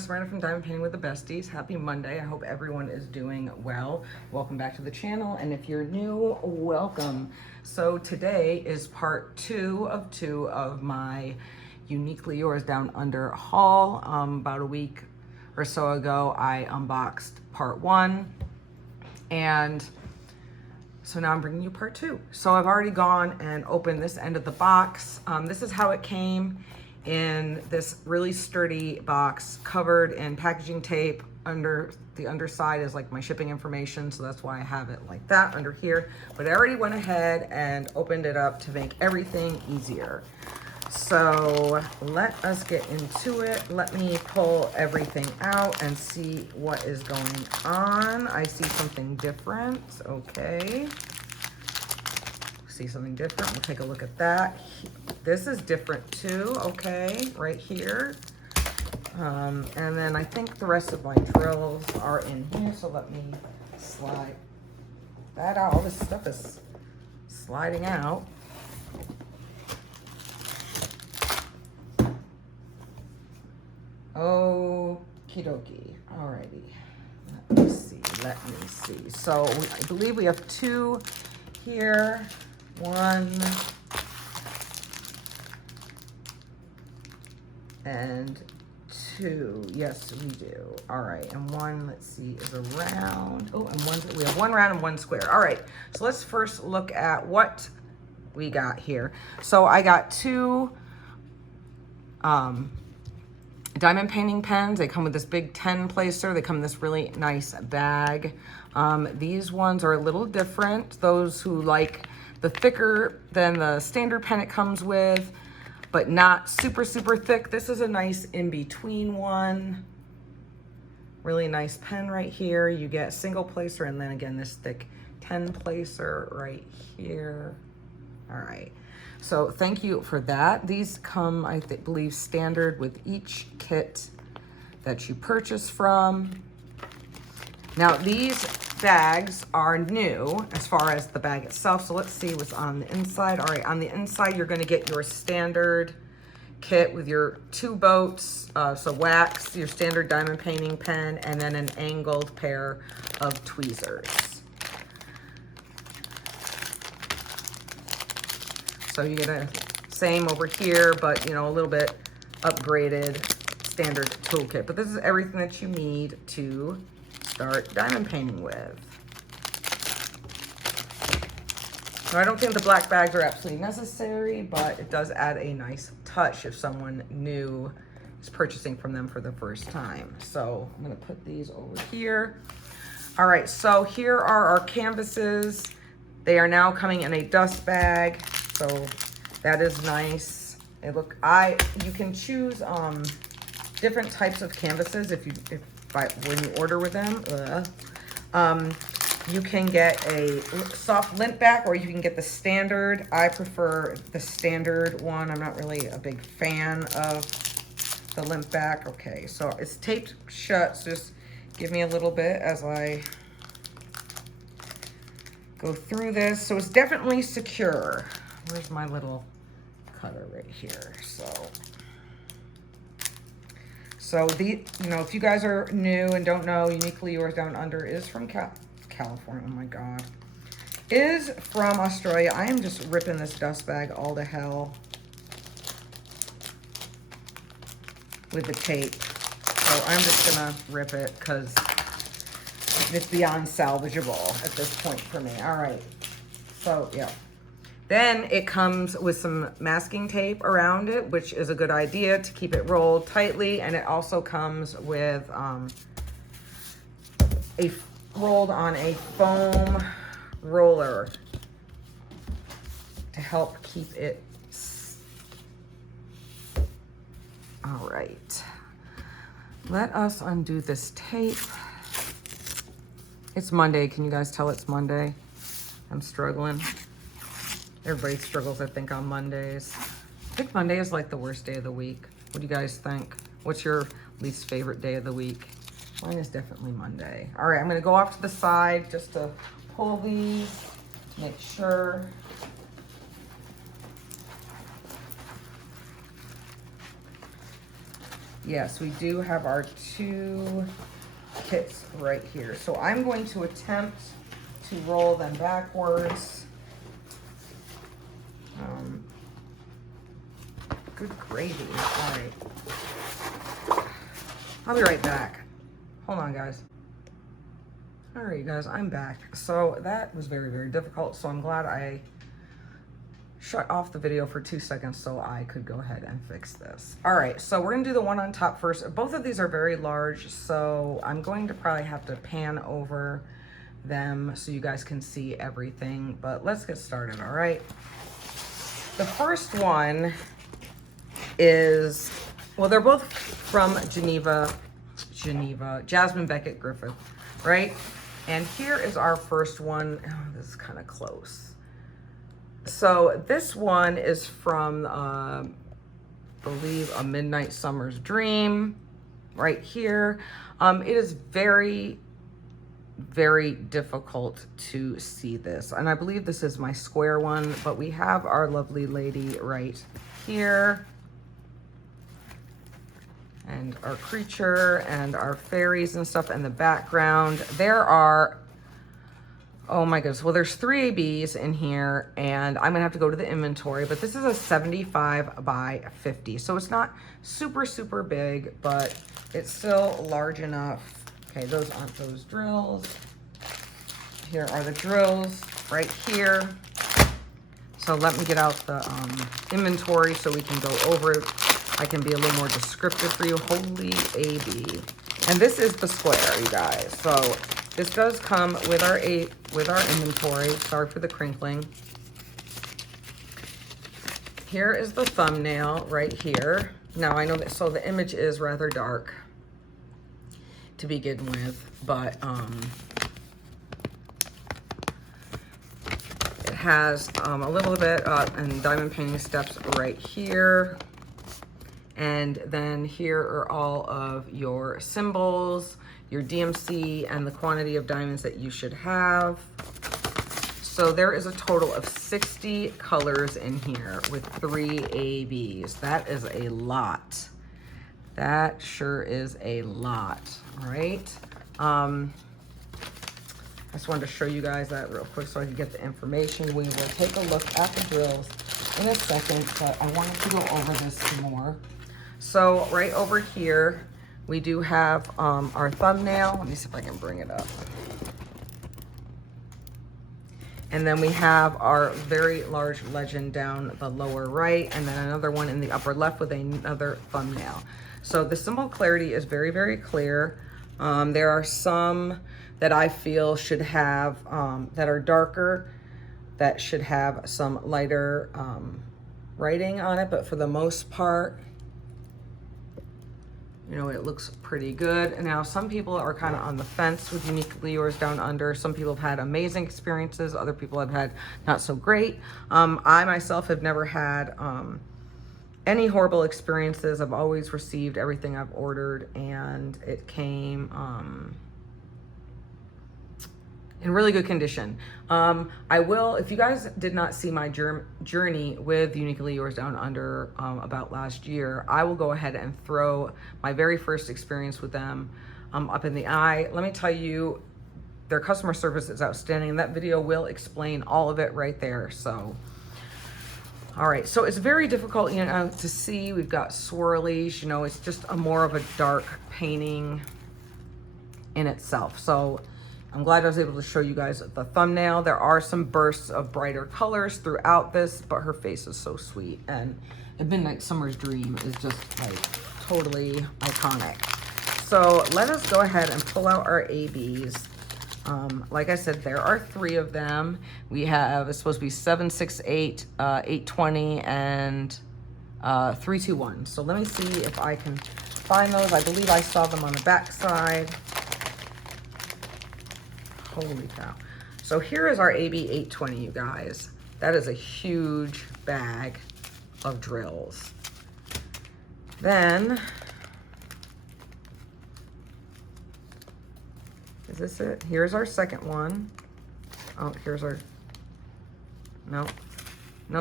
it's Miranda from Diamond Painting with the Besties. Happy Monday. I hope everyone is doing well. Welcome back to the channel, and if you're new, welcome. So today is part two of my Uniquely Yours Down Under haul. About a week or so ago, I unboxed part one, and so now I'm bringing you part two. So I've already gone and opened this end of the box. This is how it came in this really sturdy box covered in packaging tape. Under the underside is like my shipping information, so that's why I have it like that under here. But I already went ahead and opened it up to make everything easier. So let us get into it. Let me pull everything out and see what is going on. I see something different. Okay. See something different. We'll take a look at that. This is different too. Okay, right here. And then I think the rest of my drills are in here. So let me slide that out. All this stuff is sliding out. Okie dokie. Alrighty. Let me see. So I believe we have two here. One and two. Yes, we do. All right. And one, let's see, is a round. Oh, and one, we have one round and one square. All right. So let's first look at what we got here. So I got two diamond painting pens. They come with this big 10 placer. They come in this really nice bag. These ones are a little different. Those who like the thicker than the standard pen it comes with, but not super, super thick. This is a nice in-between one. Really nice pen right here. You get single placer and then again, this thick 10 placer right here. All right. So thank you for that. These come, I believe, standard with each kit that you purchase from. Now these bags are new as far as the bag itself. So let's see what's on the inside. All right, on the inside, you're gonna get your standard kit with your two boats, so wax, your standard diamond painting pen, and then an angled pair of tweezers. So you get a same over here, but you know, a little bit upgraded standard toolkit. But this is everything that you need to start diamond painting with. So I don't think the black bags are absolutely necessary, but it does add a nice touch if someone new is purchasing from them for the first time. So I'm gonna put these over here. All right, so here are our canvases. They are now coming in a dust bag. So that is nice. They look, you can choose different types of canvases when you order with them. You can get a soft lint back or you can get the standard. I prefer the standard one. I'm not really a big fan of the lint back. Okay, so it's taped shut. So just give me a little bit as I go through this. So it's definitely secure. Where's my little cutter right here? So if you guys are new and don't know, Uniquely Yours Down Under is from California. Oh my God. Is from Australia. I am just ripping this dust bag all to hell with the tape. So I'm just gonna rip it because it's beyond salvageable at this point for me. All right. So yeah. Then it comes with some masking tape around it, which is a good idea to keep it rolled tightly. And it also comes with rolled on a foam roller to help keep it. All right. Let us undo this tape. It's Monday. Can you guys tell it's Monday? I'm struggling. Everybody struggles, I think, on Mondays. I think Monday is like the worst day of the week. What do you guys think? What's your least favorite day of the week? Mine is definitely Monday. All right, I'm gonna go off to the side just to pull these to make sure. yes, we do have our 2 kits right here. So I'm going to attempt to roll them backwards. Good gravy. All right. I'll be right back. Hold on, guys. All right, you guys, I'm back. So that was very, very difficult. So I'm glad I shut off the video for 2 seconds so I could go ahead and fix this. All right, so we're gonna do the one on top first. Both of these are very large, so I'm going to probably have to pan over them so you guys can see everything, but let's get started, all right? The first one is, well, they're both from Geneva, Jasmine Beckett Griffith, right? And here is our first one. Oh, this is kind of close. So this one is from, I believe, A Midnight Summer's Dream, right here. It is very, very difficult to see this. And I believe this is my square one, but we have our lovely lady right here. And our creature and our fairies and stuff in the background. There are, oh my goodness, well, there's 3 ABs in here, and I'm gonna have to go to the inventory, but this is a 75 by 50. So it's not super, super big, but it's still large enough. Okay, those aren't those drills. Here are the drills right here. So let me get out the inventory so we can go over it. I can be a little more descriptive for you. Holy AB. And this is the square, you guys. So this does come with our inventory. Sorry for the crinkling. Here is the thumbnail right here. Now I know that, so the image is rather dark to begin with, but it has a little bit and diamond painting steps right here. And then here are all of your symbols, your DMC, and the quantity of diamonds that you should have. So there is a total of 60 colors in here with 3 ABs. That is a lot. That sure is a lot, all right? I just wanted to show you guys that real quick so I could get the information. We will take a look at the drills in a second, but I wanted to go over this some more. So right over here, we do have our thumbnail. Let me see if I can bring it up. And then we have our very large legend down the lower right, and then another one in the upper left with another thumbnail. So the symbol clarity is very, very clear. There are some that I feel should have, that are darker, that should have some lighter writing on it, but for the most part, you know, it looks pretty good. And now some people are kind of on the fence with Uniquely Yours Down Under. Some people have had amazing experiences. Other people have had not so great. I myself have never had any horrible experiences. I've always received everything I've ordered, and it came in really good condition. I will, if you guys did not see my journey with Uniquely Yours Down Under about last year, I will go ahead and throw my very first experience with them up in the eye. Let me tell you, their customer service is outstanding. That video will explain all of it right there. So, all right, so it's very difficult, you know, to see. We've got swirlies, you know, it's just a more of a dark painting in itself. So I'm glad I was able to show you guys the thumbnail. There are some bursts of brighter colors throughout this, but her face is so sweet. And A Midnight Summer's Dream is just like totally iconic. So let us go ahead and pull out our ABs. Like I said, there are 3 of them. We have, it's supposed to be 768, 820, and 321. So let me see if I can find those. I believe I saw them on the back side. Holy cow. So here is our AB 820, you guys. That is a huge bag of drills. Then, is this it? Here's our second one. Oh, here's our, nope,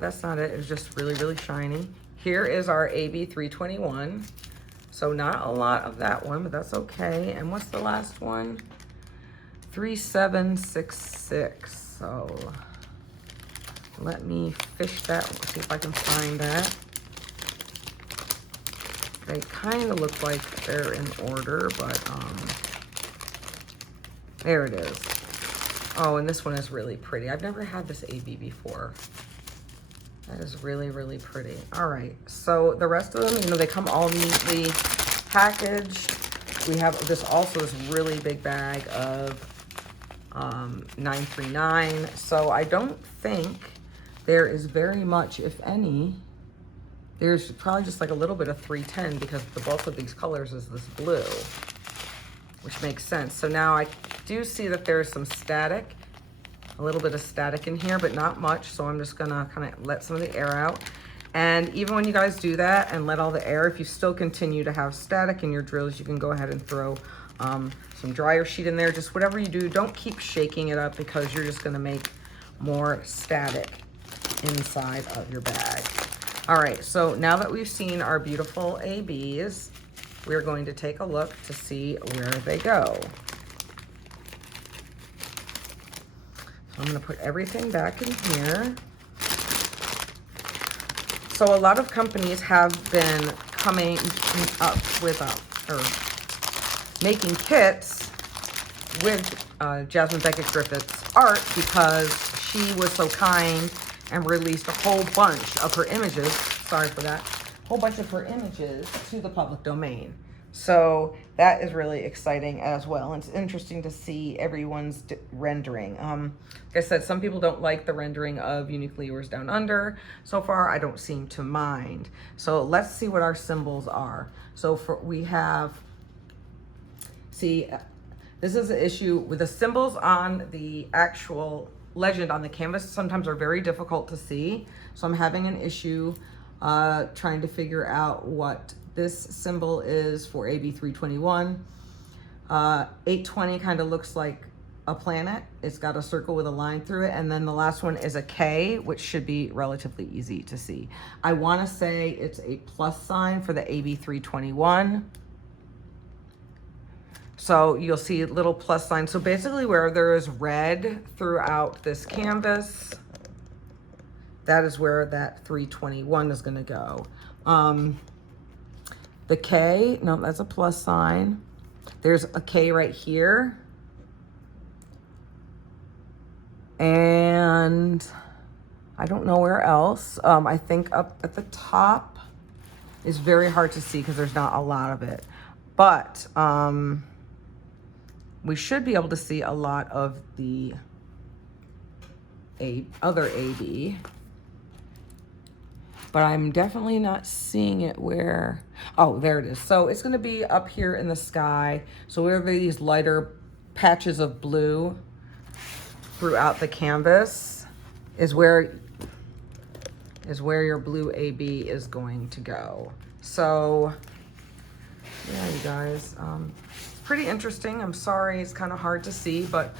that's not it. It's just really, really shiny. Here is our AB 321. So not a lot of that one, but that's okay. And what's the last one? 3766. So let me fish that, see if I can find that. They kind of look like they're in order, but there it is. Oh, and this one is really pretty. I've never had this AB before. That is really, really pretty. All right, so the rest of them, you know, they come all neatly packaged. We have this really big bag of 939. So I don't think there is very much, if any. There's probably just like a little bit of 310 because the bulk of these colors is this blue, which makes sense. So now I do see that there's some static, a little bit of static in here, but not much. So I'm just gonna kind of let some of the air out. And even when you guys do that and let all the air, if you still continue to have static in your drills, you can go ahead and throw some dryer sheet in there. Just whatever you do, don't keep shaking it up because you're just gonna make more static inside of your bag. All right, so now that we've seen our beautiful ABs, we're going to take a look to see where they go. So I'm gonna put everything back in here. So a lot of companies have been coming up with, or making kits with Jasmine Beckett Griffith's art because she was so kind and released a whole bunch of her images, sorry for that, whole bunch of her images to the public domain. So that is really exciting as well. And it's interesting to see everyone's rendering. Like I said, some people don't like the rendering of Uniquely Yours Down Under. So far, I don't seem to mind. So let's see what our symbols are. So we have, see, this is an issue with the symbols on the actual legend on the canvas sometimes are very difficult to see. So I'm having an issue trying to figure out what this symbol is for AB 321. 820 kind of looks like a planet. It's got a circle with a line through it. And then the last one is a K, which should be relatively easy to see. I want to say it's a plus sign for the AB 321. So you'll see a little plus sign. So basically where there is red throughout this canvas, that is where that 321 is going to go. The K, no, that's a plus sign. There's a K right here. And I don't know where else. I think up at the top is very hard to see because there's not a lot of it. But we should be able to see a lot of the other AB. But I'm definitely not seeing it where, oh, there it is. So it's gonna be up here in the sky. So wherever these lighter patches of blue throughout the canvas is where your blue AB is going to go. So yeah, you guys, pretty interesting. I'm sorry, it's kind of hard to see, but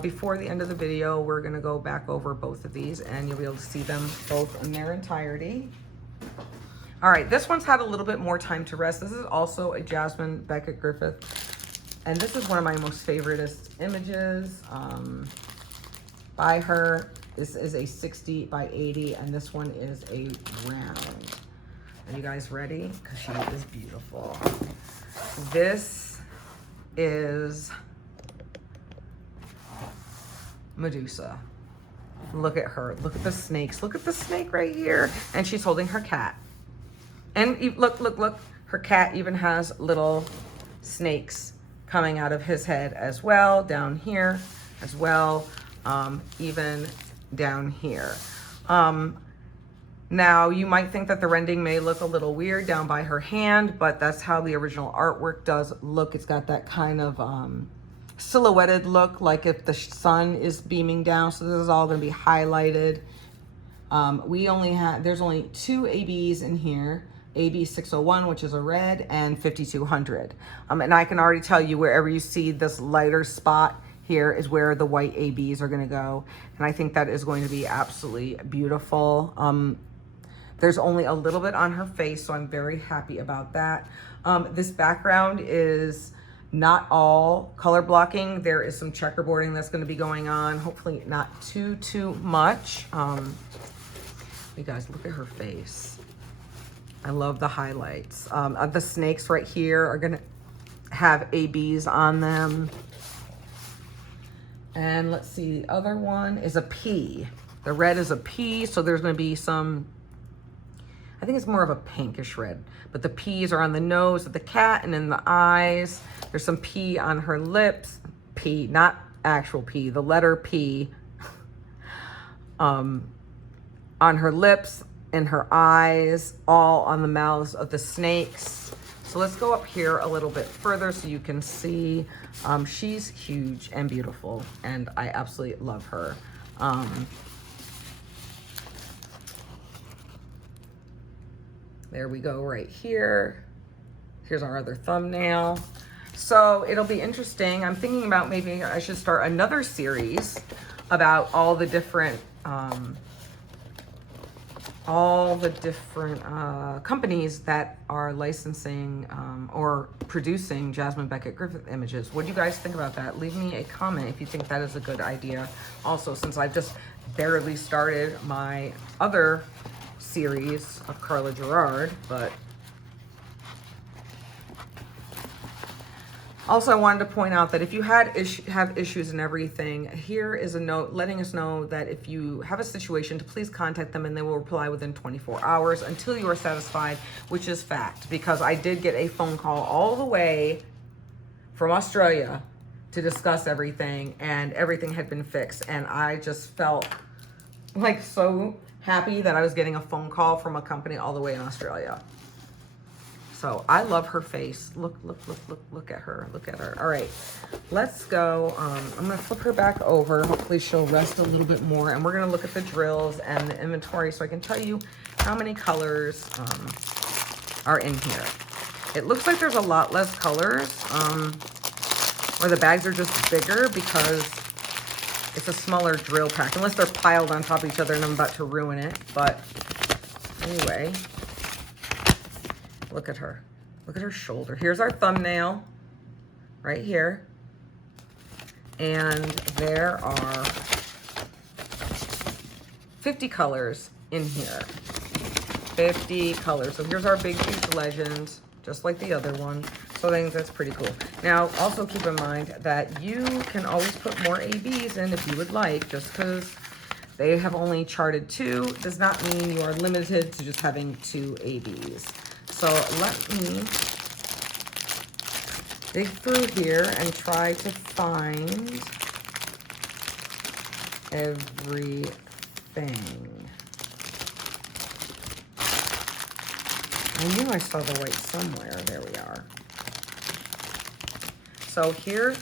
before the end of the video, we're gonna go back over both of these and you'll be able to see them both in their entirety. All right, this one's had a little bit more time to rest. This is also a Jasmine Beckett Griffith, and this is one of my most favoriteest images by her. This is a 60 by 80, and this one is a round. Are you guys ready? Because she is beautiful. This is Medusa. Look at her. Look at the snakes. Look at the snake right here. And she's holding her cat. And look, look, look. Her cat even has little snakes coming out of his head as well, down here as well, even down here. Now, you might think that the rendering may look a little weird down by her hand, but that's how the original artwork does look. It's got that kind of silhouetted look, like if the sun is beaming down. So this is all going to be highlighted. There's only two ABs in here, AB 601, which is a red, and 5200. And I can already tell you wherever you see this lighter spot here is where the white ABs are going to go. And I think that is going to be absolutely beautiful. There's only a little bit on her face, so I'm very happy about that. This background is not all color blocking. There is some checkerboarding that's going to be going on. Hopefully not too much. You guys, look at her face. I love the highlights. The snakes right here are going to have ABs on them. And let's see, the other one is a P. The red is a P, so there's going to be some, I think it's more of a pinkish red, but the P's are on the nose of the cat and in the eyes. There's some P on her lips. P, not actual P, the letter P on her lips and her eyes, all on the mouths of the snakes. So let's go up here a little bit further so you can see. She's huge and beautiful, and I absolutely love her. There we go right here. Here's our other thumbnail. So it'll be interesting. I'm thinking about maybe I should start another series about all the different companies that are licensing or producing Jasmine Beckett Griffith images. What do you guys think about that? Leave me a comment if you think that is a good idea. Also, since I've just barely started my other series of Carla Gerard, but also I wanted to point out that if you have issues and everything, here is a note letting us know that if you have a situation, to please contact them and they will reply within 24 hours until you are satisfied, which is fact, because I did get a phone call all the way from Australia to discuss everything, and everything had been fixed, and I just felt like so happy that I was getting a phone call from a company all the way in Australia. So I love her face. Look at her. Look at her. All right, let's go. I'm gonna flip her back over. Hopefully she'll rest a little bit more. And we're gonna look at the drills and the inventory so I can tell you how many colors are in here. It looks like there's a lot less colors, or the bags are just bigger because it's a smaller drill pack, unless they're piled on top of each other and I'm about to ruin it. But anyway, look at her. Look at her shoulder. Here's our thumbnail right here. And there are 50 colors in here. 50 colors. So here's our big, huge legend, just like the other one. So I think that's pretty cool. Now, also keep in mind that you can always put more ABs in if you would like. Just because they have only charted 2 does not mean you are limited to just having 2 ABs. So let me dig through here and try to find everything. I knew I saw the white somewhere. There we are. So here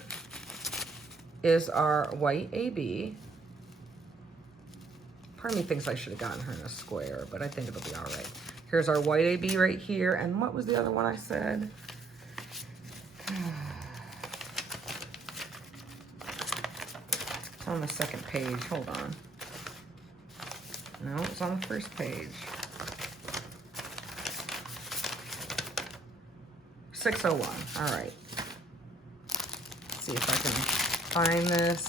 is our white AB. Part of me thinks I should have gotten her in a square, but I think it'll be all right. Here's our white AB right here. And what was the other one I said? It's on the second page. Hold on. No, it's on the first page. 601. All right. Let's see if I can find this.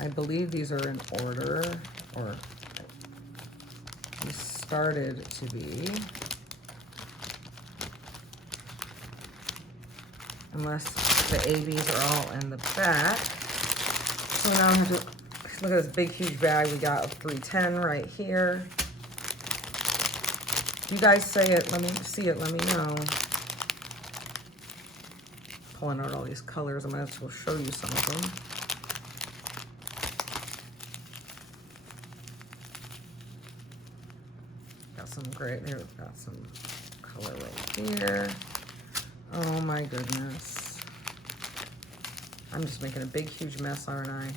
I believe these are in order, or these started to be. Unless the ABs are all in the back. So now I have to look at this big, huge bag we got of 310 right here. You guys say it, let me see it, let me know. Pulling out all these colors, I might as well show you some of them. Got some great, here we've got some color right here. Oh my goodness. I'm just making a big, huge mess, aren't I?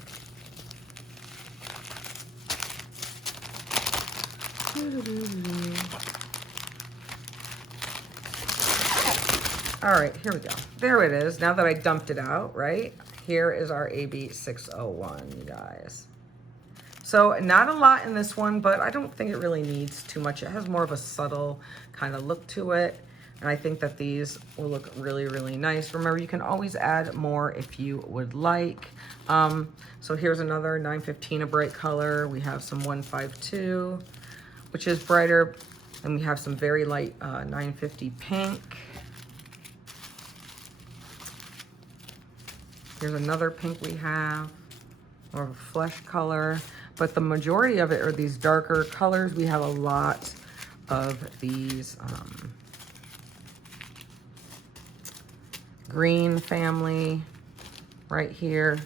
All right, here we go. There it is. Now that I dumped it out, right? Here is our AB 601, you guys. So not a lot in this one, but I don't think it really needs too much. It has more of a subtle kind of look to it. And I think that these will look really, really nice. Remember, you can always add more if you would like. So here's another 915, a bright color. We have some 152, which is brighter. And we have some very light 950 pink. Here's another pink we have, more of a flesh color. But the majority of it are these darker colors. We have a lot of these green family right here.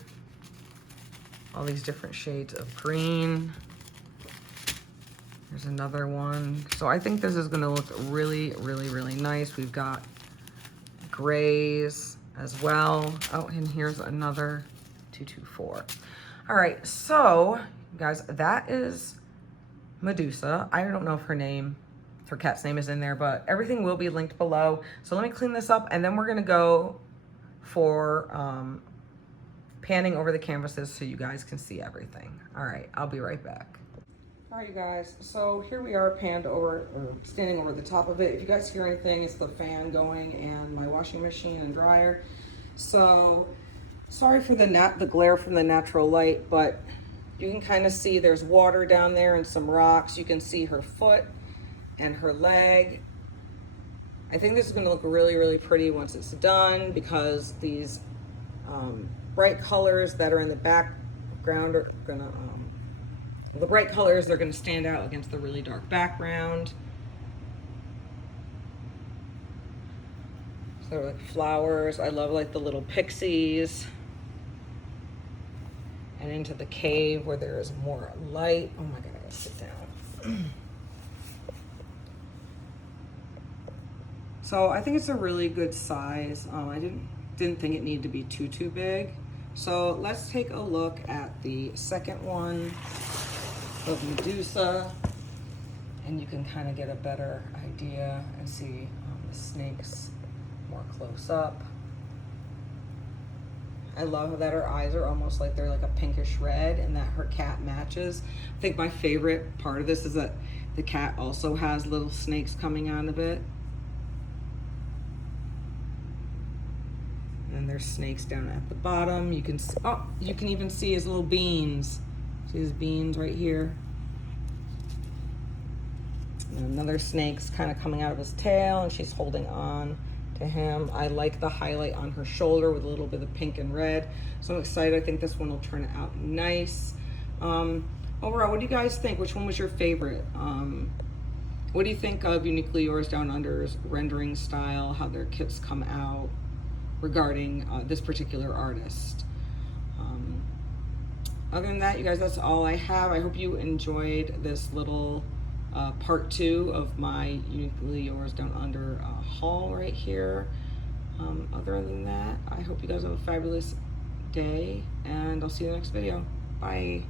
All these different shades of green. There's another one. So I think this is gonna look really, really, really nice. We've got grays as well. Oh, and here's another 224. All right, so guys, that is Medusa. I don't know if her cat's name is in there, but everything will be linked below. So let me clean this up, and then we're gonna go for panning over the canvases so you guys can see everything. All right, I'll be right back. All right, you guys, so here we are panned over, or standing over the top of it. If you guys hear anything, it's the fan going and my washing machine and dryer. So sorry for the glare from the natural light, but you can kind of see there's water down there and some rocks. You can see her foot and her leg. I think this is going to look really, really pretty once it's done, because these bright colors that are in the background are gonna, the bright colors, they're gonna stand out against the really dark background. So like flowers, I love like the little pixies. And into the cave where there is more light. Oh my God, I gotta sit down. So I think it's a really good size. I didn't think it needed to be too big. So let's take a look at the second one of Medusa, and you can kind of get a better idea and see the snakes more close up. I love that her eyes are almost like they're like a pinkish red, and that her cat matches. I think my favorite part of this is that the cat also has little snakes coming out of it. And there's snakes down at the bottom. You can see, oh, you can even see his little beans. See his beans right here. And another snake's kind of coming out of his tail, and she's holding on to him. I like the highlight on her shoulder with a little bit of pink and red. So I'm excited. I think this one will turn out nice. Overall, what do you guys think? Which one was your favorite? What do you think of Uniquely Yours Down Under's rendering style, how their kits come out regarding this particular artist? Other than that, you guys, that's all I have. I hope you enjoyed this little part 2 of my Uniquely Yours Down Under haul right here. Other than that, I hope you guys have a fabulous day, and I'll see you in the next video. Bye.